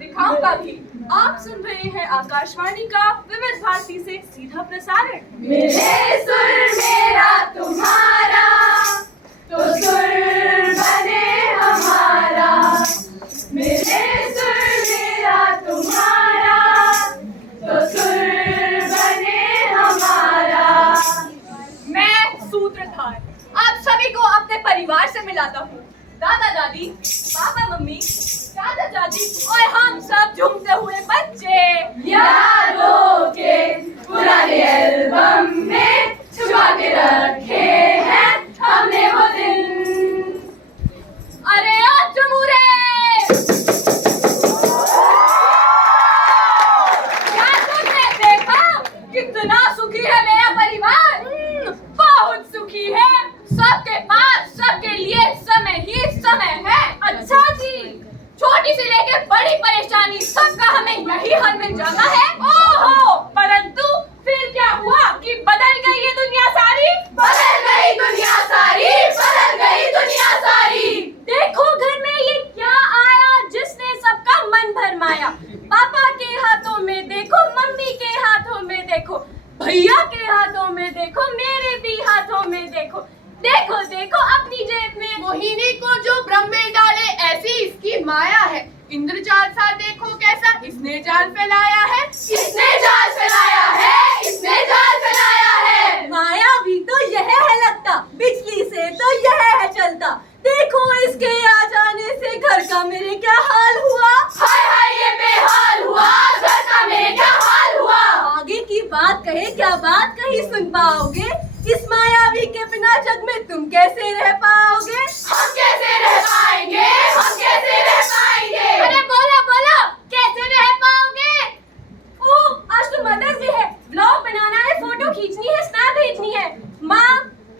दिखाऊंगा भी। आप सुन रहे हैं आकाशवाणी का विविध भारती से सीधा प्रसारण। मेरे सुर मेरा तुम्हारा तो सुर बने हमारा, मेरे सुर मेरा तुम्हारा तो सुर बने हमारा। मैं सूत्रधार आप सभी को अपने परिवार से मिलाता हूँ। दादा दादी, पापा मम्मी, चाचा चाची और हम सब झूमते हुए बच्चे यादों के पुराने एल्बम में छुपा के रखे हैं हमने वो दिन। अरे आज जमूरे क्या तुमने देखा कितना सुखी है मेरा परिवार? बहुत सुखी है। सबके पास सबके लिए समय ही समय है। अच्छा जी, छोटी से लेकर बड़ी परेशानी सबका हमें यही हल मिल जाता है। ओहो, परंतु फिर क्या हुआ कि बदल गई ये दुनिया सारी? बदल गई दुनिया सारी, बदल गई दुनिया सारी। देखो घर में ये क्या आया जिसने सबका मन भरमाया। पापा के हाथों में देखो, मम्मी के हाथों में देखो, भैया के हाथों में देखो, मेरे भी हाथों में देखो। देखो देखो अपनी जेब में। मोहिनी को जो भ्रम में डाले ऐसी इसकी माया है। इंद्रजाल सा देखो कैसा इसने जाल फैलाया है, इसने जाल फैलाया है, इसने जाल फैलाया है। माया भी तो यह है लगता, बिजली से तो यह है चलता। देखो इसके आ जाने से घर का मेरे क्या हाल हुआ। हाय हाय ये बेहाल हुआ, घर का मेरे क्या हाल हुआ। आगे की बात कहे क्या बात कही सुन पाओगे? इस मायावी के बिना जग में तुम कैसे रह पाओगे? हम कैसे रह पाएंगे, हम कैसे रह पाएंगे। अरे बोलो बोलो, कैसे रह पाओगे? ओह, आज तो मदर्स डे है, ब्लॉग बनाना है, फोटो खींचनी है, स्नैप भेजनी है। माँ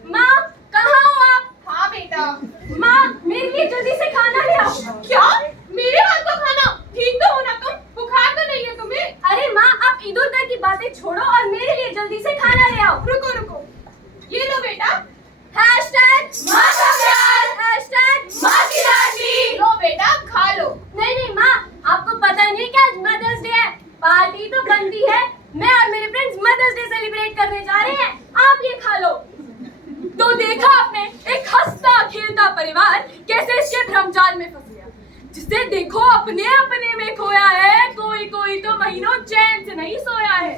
माँ कहाँ हो आप? हाँ बेटा। माँ मेरे लिए जल्दी से खाना ले आओ। क्या? मेरे हाथ का खाना? ठीक तो हो ना तुम? बुखार तो नहीं है तुम्हें? अरे माँ आप इधर उधर की बातें छोड़ो और मेरे लिए जल्दी से खाना ले आओ। रुको रुको, ये लो बेटा। हैशटैग माँ का प्यार, हैशटैग माँ की लाडली। लो बेटा खा लो। नहीं नहीं माँ, आपको पता नहीं क्या मदर्स डे है? पार्टी तो बनती है। मैं और मेरे फ्रेंड्स मदर्स डे सेलिब्रेट करने जा रहे हैं, आप ये खा लो। तो देखा आपने एक हंसता खेलता परिवार कैसे इसके भ्रमजाल में फंस गया, जिसे देखो अपने अपने में खोया है। कोई कोई तो महीनों चैन से नहीं सोया है।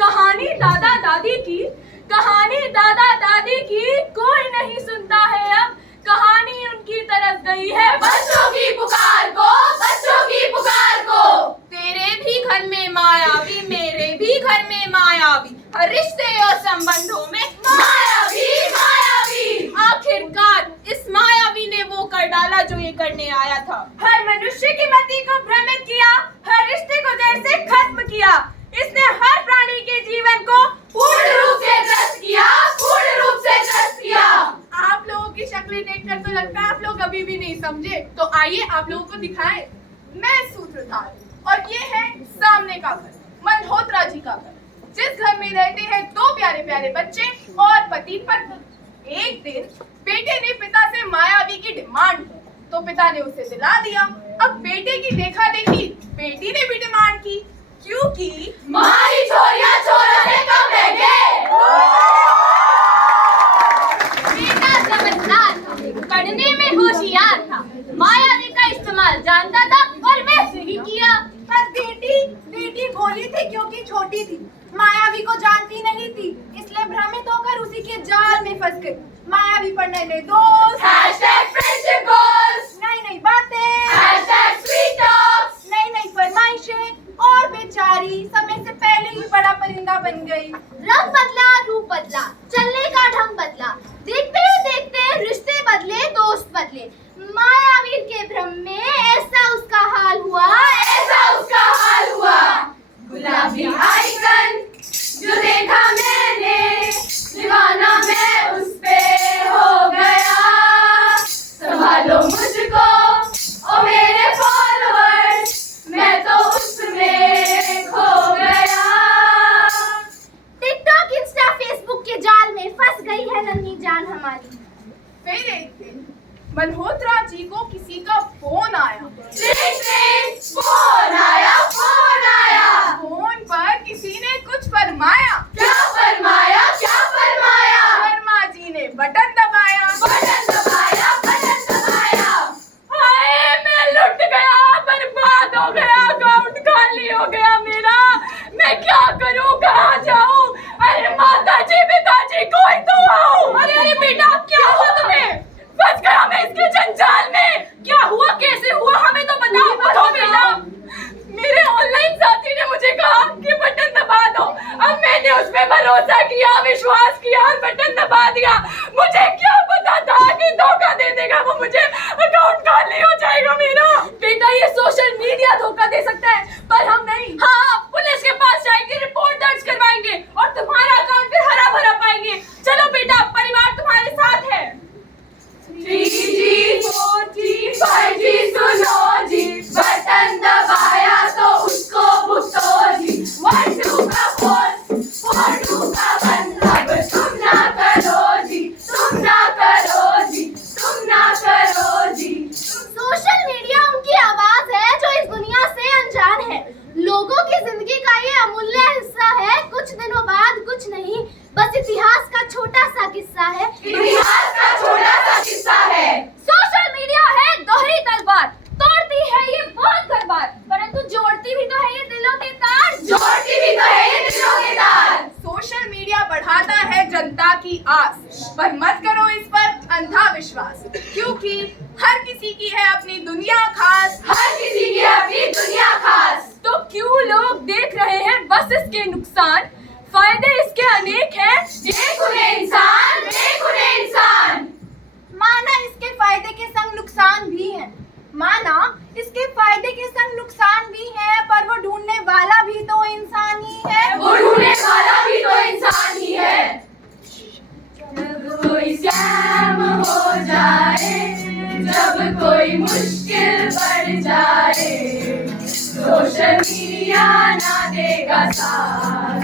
कहानी दादा दादी की, कहानी दादा दादी की कोई नहीं सुनता है अब। कहानी उनकी तरफ गई है बच्चों की पुकार को, बच्चों की पुकार को। तेरे भी घर में मायावी, मेरे भी घर में मायावी, हर रिश्ते और संबंधों में मायावी मायावी। आखिरकार इस मायावी ने वो कर डाला जो ये करने आया था। हर मनुष्य की मति को भ्रमित किया, हर रिश्ते को जड़ से खत्म किया। इसने हर प्राणी के जीवन को पूर्ण रूप से ग्रस्त किया, पूर्ण रूप से ग्रस्त किया। आप लोगों की शक्लें देखकर तो लगता है आप लोग अभी भी नहीं समझे। तो आइए आप लोगों को दिखाएं। मैं सूत्रधार और ये है सामने का घर, मल्होत्रा जी का घर, जिस घर में रहते हैं दो प्यारे प्यारे बच्चे और पति पत्नी। एक दिन बेटे ने पिता से मायावी की डिमांड की तो पिता ने उसे दिला दिया। अब बेटे की देखा देखी बेटी ने भी डिमांड की, क्योंकि बोली थी क्योंकि छोटी थी, मायावी को जानती नहीं थी, इसलिए भ्रमित होकर उसी के जाल में फंस गई। मायावी पर नए नए दोस्त, फ्रेंडशिप गोल्स, नई नई बातें, स्वीट टॉक्स, नई नई फरमाइशें और बेचारी समय से पहले ही बड़ा परिंदा बन गई। रंग बदला, रूप बदला, चलने का ढंग बदला, देखते ही देखते रिश्ते बदले, दोस्त बदले। मायावीर के भ्रम में ऐसा उसका हाल हुआ, ऐसा उसका हाल हुआ। गुलाबी आइकन जो देखा मैंने, दीवाना मैं उस पे हो गया। संभालो मुझको ओ मेरे फॉलोअर्स, मैं तो उसमें खो गया। टिकटॉक, इंस्टा, फेसबुक के जाल में फंस गई है नन्ही जान हमारी। फिर एक दिन मल्होत्रा जी को किसी का फोन आया। फोन आया, फोन आया। फोन पर किसी ने कुछ फरमाया। क्या फरमाया, क्या फरमाया? शर्मा जी ने बटन दबाया। बटन दबाया, बटन दबाया। हाय मैं लुट गया, बर्बाद हो गया, अकाउंट खाली हो गया मेरा। मैं क्या करूं, कहाँ जाऊं? अरे माता जी, पिताजी, कोई तो आओ। अरे अरे बेटा, क्या हुआ तुम्हें? फंस गया मैं इसके जंजाल में। क्या हुआ, कैसे हुआ, हमें तो बताओ। उठो बेटा। मेरे ऑनलाइन साथी ने मुझे कहा कि बटन दबा दो। अब मैंने उस पे भरोसा किया, विश्वास किया और बटन दबा दिया। मुझे क्या पता था कि धोखा दे देगा वो मुझे, अकाउंट खाली हो जाएगा मेरा। बेटा ये सोशल मीडिया धोखा दे सकता है, पर हम नहीं। हाँ, पुलिस के पास जाएंगे, रिपोर्ट दर्ज करवाएंगे और तुम्हारा अकाउंट फिर हरा भरा पाएंगे। चलो बेटा, परिवार तुम्हारे साथ है। 3G, 4G, 5G सुनो जी, बटन दबाया तो उसको भुगतो जी। 1 2 का फोन, 4 2 का बंद, अब तुम ना करो जी, तुम ना करो जी, तुम ना करो जी। सोशल मीडिया उनकी आवाज है जो इस दुनिया से अनजान है। लोगों की जिंदगी का ये अमूल्य हिस्सा है। कुछ दिनों बाद कुछ नहीं, बस इतिहास का छोटा सा किस्सा है। इतिहास का छोटा सा किस्सा है। सोशल मीडिया है दोहरी तलवार, तोड़ती है ये बहुत हर बार, परंतु जोड़ती भी तो है ये दिलों के तार। जोड़ती भी तो है ये दिलों के तार। सोशल मीडिया बढ़ाता है जनता की आस, पर मत करो इस पर अंधा विश्वास, क्योंकि हर किसी की है अपनी दुनिया खास। हर किसी की है अपनी दुनिया खास। तो क्यों लोग देख रहे हैं बस इसके नुकसान, फायदे इसके अनेक हैं। देख उन्हें इंसान, देख उन्हें इंसान। माना इसके फायदे के संग नुकसान भी है, माना इसके फायदे के संग नुकसान भी है, पर वो ढूंढने वाला भी तो इंसान ही है। वो ढूंढने वाला भी तो इंसान ही है। जब कोई स्कैम हो जाए, जब कोई मुश्किल बढ़ जाए, सोशल मीडिया ना देगा साथ,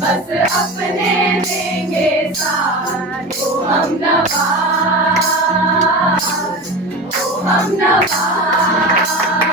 बस अपने देंगे साथ। ओ हम नवाज, ओ हम नवाज।